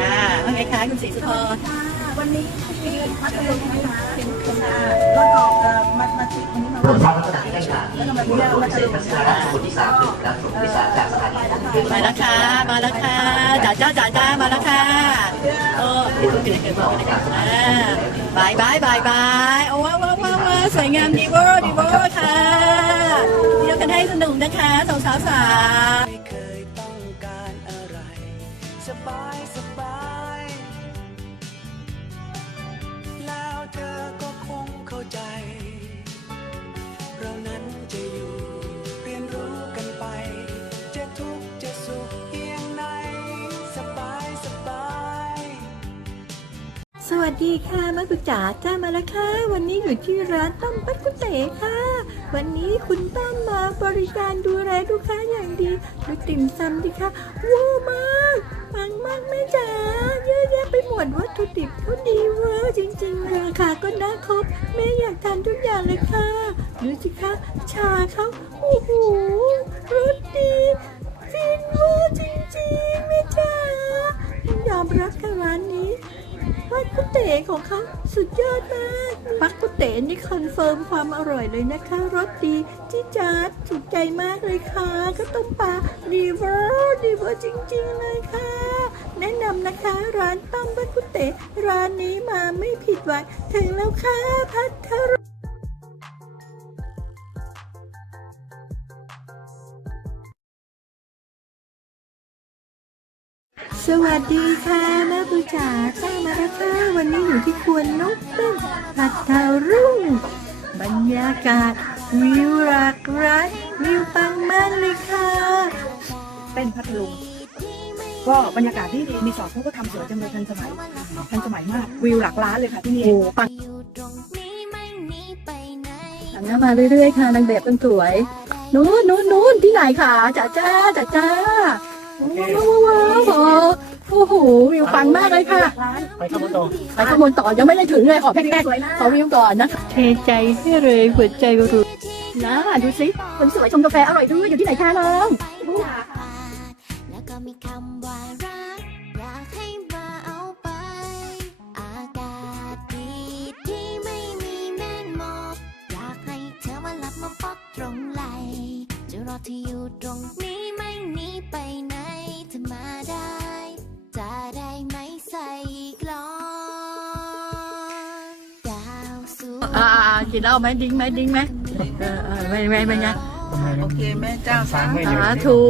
อ่าว่าไงคะคุณศรีสุพรวันนี้ที่พัทลุงนะคะเป็นคนอ่ารถอกอ่อมามาติดวันนี้มาผมชอบลักษณะที่ได้ค่ะที่คุณผู้เกษตรพัฒนาด้านสุขที่สามถึงและสุขที่สามจากสถานีมาแล้วค่ะมาแล้วค่ะจ๋าจ้าจ๋าจ้ามาแล้วค่ะโอ้เดี๋ยวเดี๋ยวเดี๋ยวบอกนะคะอ่าบายบายบายบายโอ้ว้าวว้าวว้าวว้าวสวยงามดีเวอร์ดีเวอร์ค่ะเที่ยวกันให้สนุกนะคะสาวสาวสาว สดีค่ะแม่กุจ๋าจ้ามาแล้วค่ะ วันนี้อยู่ที่ร้านต้มปัดกุเต๋ค่ะ วันนี้คุณต้อมมาบริการดูแลลูกค้าอย่างดีดูติ่มซำดิค่ะว้าวมากปังมากแม่จ๋าเยอะแยะไปหมดวัตถุดิบก็ดีเวอร์จริง ๆ ราคาก็น่าครบแม่อยากทานทุกอย่างเลยค่ะดูสิคะชาเขาโอ้โห ของเขาสุดยอดมากปักกุเต๋นี่คอนเฟิร์มความอร่อยเลยนะคะรสดีจี้จาดถูกใจมากเลยค่ะข้าต้มปลาดีเวอร์ดีเวอร์จริง ๆ เลยค่ะ แนะนำนะคะร้านต้มปักกุเต๋ร้านนี้มาไม่ผิดหวังถึงแล้วค่ะพัทร สวัสดีค่ะแม่ปูจ๋าจ้ามาแล้วค่ะวันนี้อยู่ที่ควนนกเต้นพัทรุ่ง บรรยากาศวิวหลากหลายวิวปังมากเลยค่ะเต้นพัทลุงก็บรรยากาศที่ดีมีสอบเขาก็ทำสวยจังเลยทันสมัยทันสมัยมากวิวหลักล้านเลยค่ะที่นี่โอ้ปังอยู่ตรงนี้ไม่หนีไปไหนหันหน้ามาเรื่อยๆค่ะนางแบบคนสวย นู้นนู้นนู้นที่ไหนคะจ๋าจ้าจ๋าจ้า ว้าวว้าวว้าวโอ้โหวิวปังมากเลยค่ะไปข้างบนต่อไปข้างบนต่อยังไม่ได้ถึงเลยขอแค่ขอวิวก่อนนะเทใจให้เลยหัวใจรู้นะดูสิคนสวยชมกาแฟอร่อยด้วยอยู่ที่ไหนคะน้องแล้วก็มีคำว่า กินเหล้าไหมดิ้งไหมดิ้งไหมเออเออไม่ไม่ไม่ไงโอเคแม่เจ้าสาสาธุ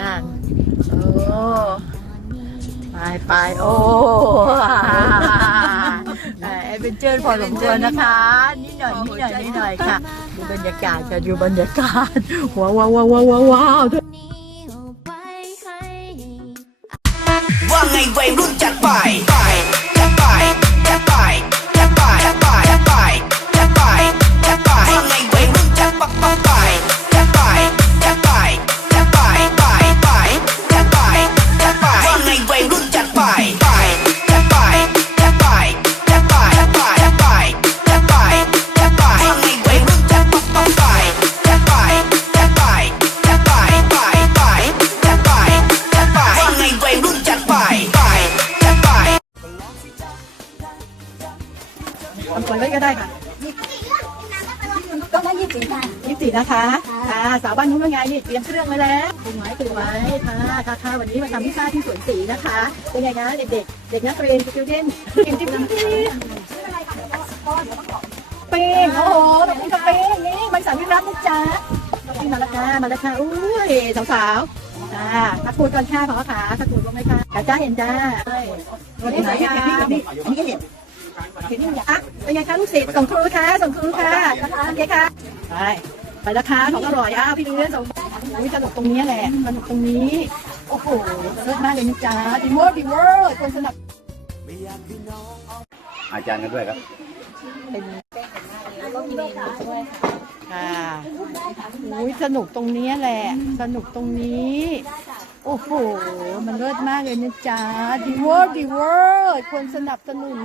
นั่นโอ้ไปไปโอ้เอเวนเจอร์พอสมควรนะคะนิดหน่อยนิดหน่อยนิดหน่อยค่ะดูบรรยากาศค่ะดูบรรยากาศว้าวว้าวว้าวว้าวว้าวนี้เอาไปให้ว่าไงวัยรุ่นจัดไป ไว้ก็ได้ค่ะต้องได้ยี่สิบค่ะยี่สิบนะคะค่ะสาวบ้านนู้นว่าไงนี่เตรียมเครื่องไว้แล้วถูกไหมถูกไหมค่ะค่ะค่ะวันนี้มาทำพิซซ่าที่สวนสีนะคะ เป็นไงคะเด็กๆ เด็กนักเรียนสติวเดนจิ้มจิ้มจิ้มจิ้มปิ้งโอ้โหตรงนี้ก็ปิ้งนี่มันสามิรัตนะจ๊ะปิ้งมาละค่ะมาละค่ะอุ้ยสาวๆอ่าตะกรูดก่อนค่ะขอขาตะกรูดลงเลยค่ะจ้าจ้าเห็นจ้าวันนี้สวยงามอันนี้ก็เห็นเห็น อะเป็นไงคะลูกศิษย์ส่งครูค่ะส่งครูค่ะโอเคค่ะไปไปราคาของอร่อยอะพี่เลี้ยงส่งอุ้ยสนุกตรงนี้แหละสนุกตรงนี้ โอ้โหเลิศมากเลยนะจ๊ะดีเวอร์ดีเวอร์คนสนับอาจารย์กันด้วยครับค่ะอุ้ยสนุกตรงนี้แหละ สนุกตรงนี้ โอ้โห มันเลิศมากเลยนะจ๊ะดีเวอร์ดีเวอร์คนสนับสนุน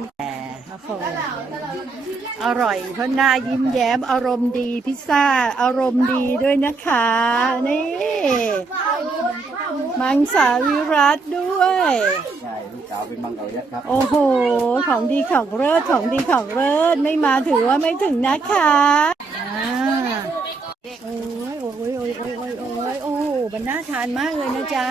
แหมโอ้โหอร่อยเพราะหน้ายิ้มแย้มอารมณ์ดีพิซซ่าอารมณ์ดีด้วยนะคะ นี่มังสวิรัตด้วย ใช่ลูกสาวเป็นมังกรยักษ์ครับ โอ้โห ของดีของเลิศของดีของเลิศไม่มาถือว่าไม่ถึงนะคะอ่าโอ้ยโอ้ยโอ้ยโอ้ยโอ้ยโอ้ยโอ้โหมันน่าทานมากเลยนะจ๊ะ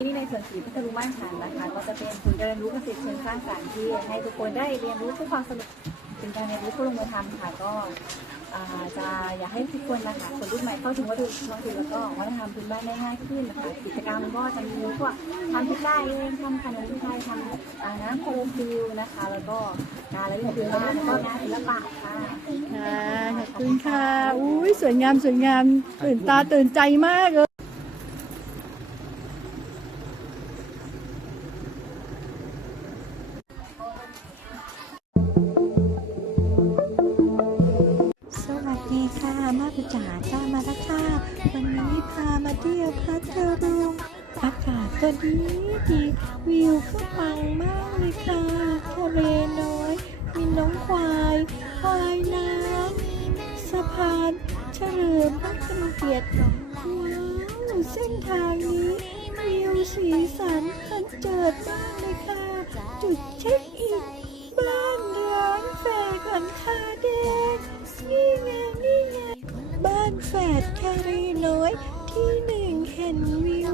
ที่ในส่วนสีพัทลุงบ้านฉันนะคะ ก็จะเป็นศูนย์การเรียนรู้เกษตรเชิงสร้างสรรค์ที่ให้ทุกคนได้เรียนรู้เพื่อความสนุกเป็นการเรียนรู้เพื่อลงมือทำค่ะก็อ่า จะอยากให้ทุกคนนะคะคนรุ่นใหม่เข้าถึงวัตถุท้องถิ่นแล้วก็วัฒนธรรมพื้นบ้านได้ง่ายขึ้นนะคะกิจกรรมก็จะมีพวกทำพิซซ่าเองทำขนมไทยทำน้ำโคมฟิวนะคะ แล้วก็การละเล่นพื้นบ้านแล้วก็งานศิลปะค่ะค่ะขอบคุณค่ะอุ้ยสวยงามสวยงามตื่นตาตื่นใจมากเล จ๋าจ้ามาแล้วค่ะวันนี้พามาเที่ยวพัทลุงอากาศก็ดีดีวิวก็ปังมากเลยค่ะทะเลน้อย มีน้องควายควายน้ำสะพานเฉลิมพระเกียรติว้าวเส้นทางนี้วิวสีสันคันเจิดมากเลยค่ะ จุดเช็คอิน รีน้อยที่หนึ่งเห็นวิว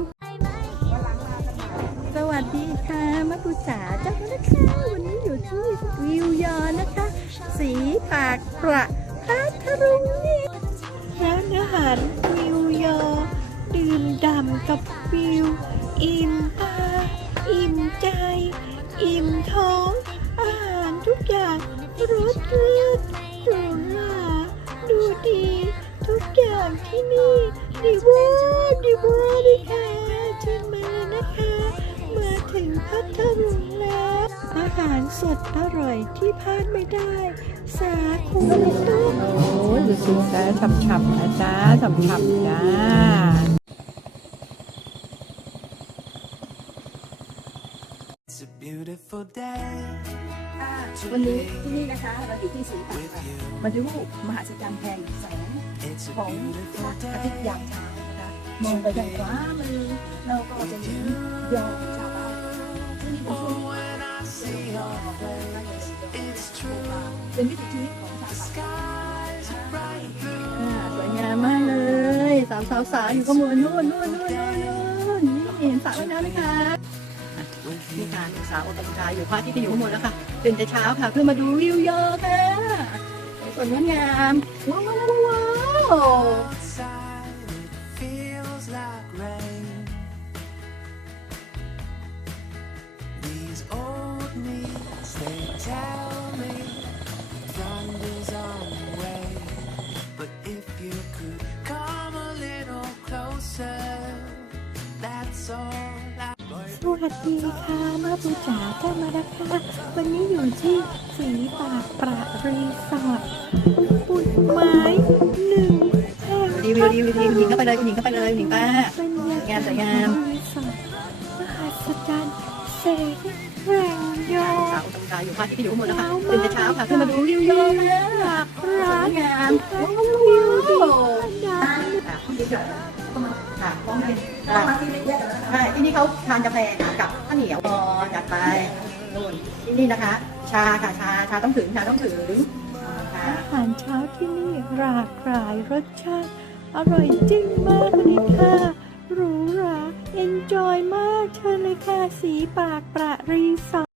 สวัสดีค่ะมาปุจ๋าเจ้าพนักค่ะวันนี้อยู่ที่วิวยอนะคะ สีปากประพัทลุงนี่ร้านอาหารวิวยอ ดื่มด่ำกับวิว อิ่มตา อิ่มใจ อิ่มท้อง อาหารทุกอย่างรสเลิศ ที่นี่ดีเวอร์ดีเวอร์เลยค่ะเชิญมาเลยนะคะ มาถึงพัทลุงแล้ว อาหารสดอร่อยที่พลาดไม่ได้ สาคูต้มโอ้ยดูสิจ้าฉ่ำๆนะจ๊ะฉ่ำๆจ้า วันนี้ที่นี่นะคะเราอยู่ที่สีปากค่ะมาดูมหัศจรรย์แห่งแสงของพระอาทิตย์ยามเช้านะคะมองไปทางขวามือเราก็จะเห็นยอชาวบ้านที่เป็นช่วง When I see your face It's true เป็นวิถีชีวิตของชาวบ้านสวยงามมากเลยสาวสาวสาวอยู่ข้างบนนู่นนู่นนู่นนู่นนู่นนี่เห็นสระว่ายน้ำไห มคะอะนี่ค่ะสาวออกกำลังกายอยู่พระที่อยู่ข้างบนแล้วค่ะตื่นแต่เช้าค่ะเพื่อมาดูวิวยอค่ะสวยงดงามว้าวว้าว สวัสดีค่ะมาปูจ๋าเจ้ามาแล้วค่ะวันนี้อยู่ที่สีปากประรีสอร์ทปุดไม้หนึ่งแห่งรีวิวรีวิวรีหญิงเข้าไปเลยคุณหญิงเข้าไปเลยคุณหญิงป้าบรรยากาศสวยงามรีสอร์ทมหัศจรรย์แสงแรงยอสาวออกำลังกาอยู่พระอาที่จะอยู่ข้างบนแล้วค่ะตื่นแต่เช้าค่ะเพื่อมาดูวิวยอะหลากสวร้ายงามวิวดีดา ค่ะห้องเย็นค่ะใช่ที่นี่เขาทานกาแฟกับข้าวเหนียวอ๋อจัดไปนู่นที่นี่นะคะ ชาค่ะชาชาต้องถึงชาต้องถึงค่ะอาหารเช้าที่นี่หลากหลายรสชาติ อร่อยจริงมากเลยค่ะหรูหราเอนจอยมากเชิญเลยค่ะสีปากประรีสอร์ท